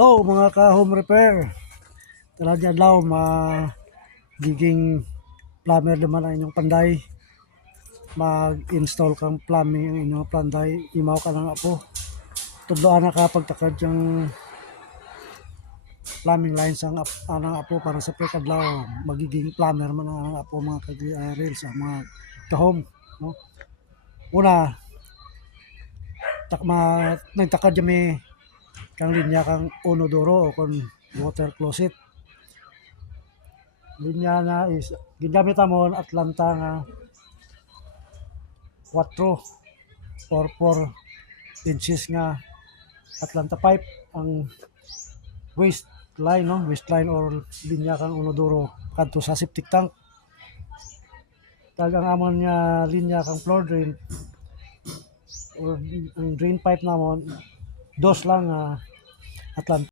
Hello mga ka-home repair. Talaga adlaw magiging plumber naman ang inyong panday. Mag-install kang plumbing ang inyong panday. Imaw ka ng apo. Tudloan na ka pagtakad yung plumbing lines ang apo para sa pagkadlaw. Magiging plumber man ang apo mga ka-reels, mga ka-home. No? Una, nagtakad kami kang linya kang uno duro o kon water closet. Linya na is ginamit amon Atlanta nga 4 or 4 inches nga Atlanta pipe ang waistline or linya kang uno duro kadto sa septic tank. Kag ang amon nga linya kang floor drain or ang drain pipe namon dos lang Atlanta